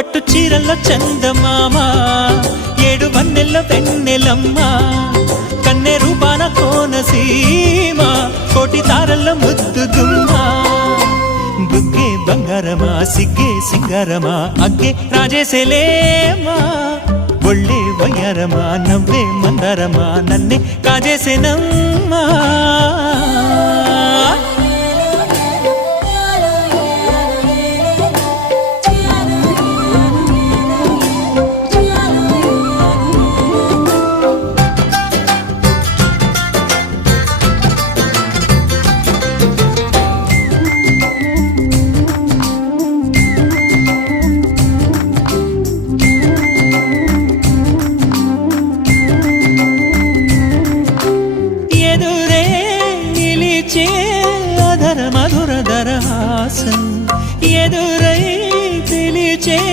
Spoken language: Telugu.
పట్టు చీరల్లో చందమామ ఏడు వన్నెల్లో వెన్నెలమ్మ కన్నె రూపాన కోనసీమ కోటి తారల్లో ముద్దు గుమ్మ బుగ్గే బంగారమా సిగ్గే సింగారమా అగ్గే రాజేసేలేమా ఒళ్ళే వయ్యారమా నవ్వే మందారమా నన్నే కాజేసేనమ్మా